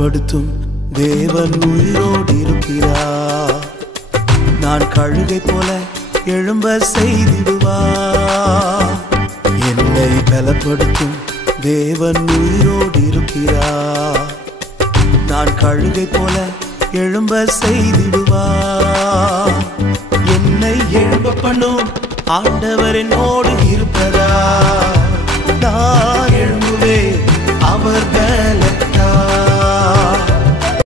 பலப்படுத்தும் தேவன் உயிரோடு இருக்கிறார். நான் கழுகை போல எழும்ப செய்திடுவார். என்னை பலப்படுத்தும் தேவன் உயிரோடு இருக்கிறார். நான் கழுகை போல எழும்ப செய்திடுவார். என்னை எழும்ப பண்ணும் ஆண்டவர் என்னோடு